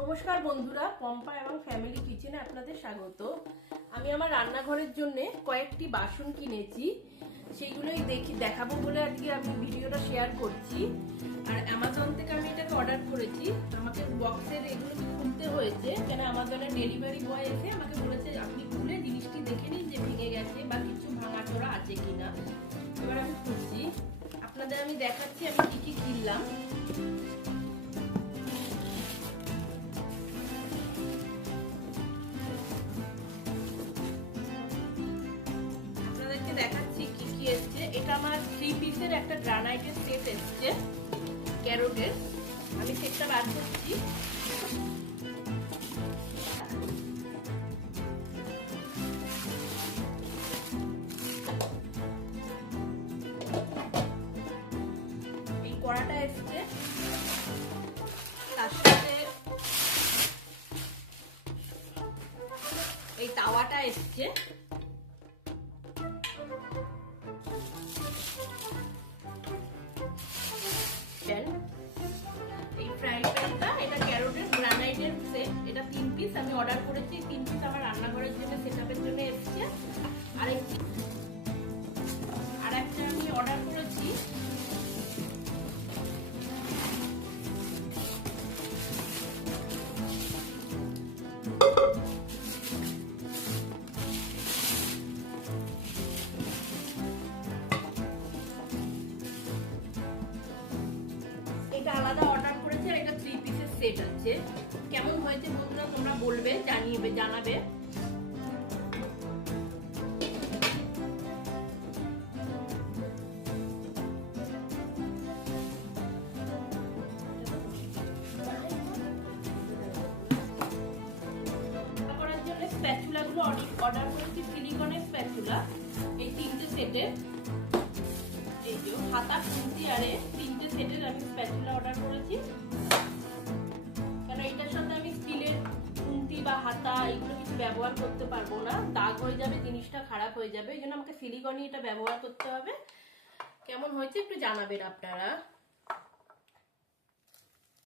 নমস্কার বন্ধুরা, পম্পা এবং ফ্যামিলি কিচেনে আপনাদের স্বাগত। আমি আমার রান্নাঘরের জন্য কয়েকটি বাসন কিনেছি, সেইগুলোই দেখাবো বলে আজকে আমি ভিডিওটা শেয়ার করছি। আর অ্যামাজন থেকে আমি এটাকে অর্ডার করেছি। আমাকে বক্সের এগুলো খুলতে হয়েছে, কেন অ্যামাজনের ডেলিভারি বয় এসে আমাকে বলেছে আপনি খুলে জিনিসটি দেখে নিন যে ভেঙে গেছে বা কিছু ভাঙাচোরা আছে কিনা। এবার আমি খুলছি, আপনাদের আমি দেখাচ্ছি আমি কি কি কিনলাম। দেখাচ্ছি কি কি এসছে। এটা আমার 3 পিসের একটা গ্রানাইটের সেট এসছে ক্যারোটের। আমি সেটটা বার করছি। এই কড়াটা এসছে, তার সাথে এই তাওয়াটা এসছে, এই ফ্রাই প্যানটা। এটা ক্যারোটের গ্রানাইটের সেট, এটা 3 পিস আমি অর্ডার করেছি। 3 পিস আমার রান্নাঘরের জন্য সেটআপের জন্য এসেছে। আরেকটা আমি অর্ডার করেছি আলাদা অর্ডার করেছে। আর এটা 3 পিসের সেট আছে। কেমন হয়েছে বন্ধুরা তোমরা বলবে, জানাবে। করার জন্য স্প্যাচুলা গুলো অর্ডার করেছি, সিলিকনের স্প্যাচুলা। এই 3টে সেটে, এই যে হাতা খুন্তি আরে 3টে সেটের আমি স্প্যাচুলা অর্ডার করেছি। কারণ এটার সাথে আমি স্টিলের খুন্তি বা হাতা এগুলো কিছু ব্যবহার করতে পারবো না, দাগ হয়ে যাবে, জিনিসটা খারাপ হয়ে যাবে। এই জন্য আমাকে সিলিকনই এটা ব্যবহার করতে হবে। কেমন হয়েছে একটু জানাবেন আপনারা।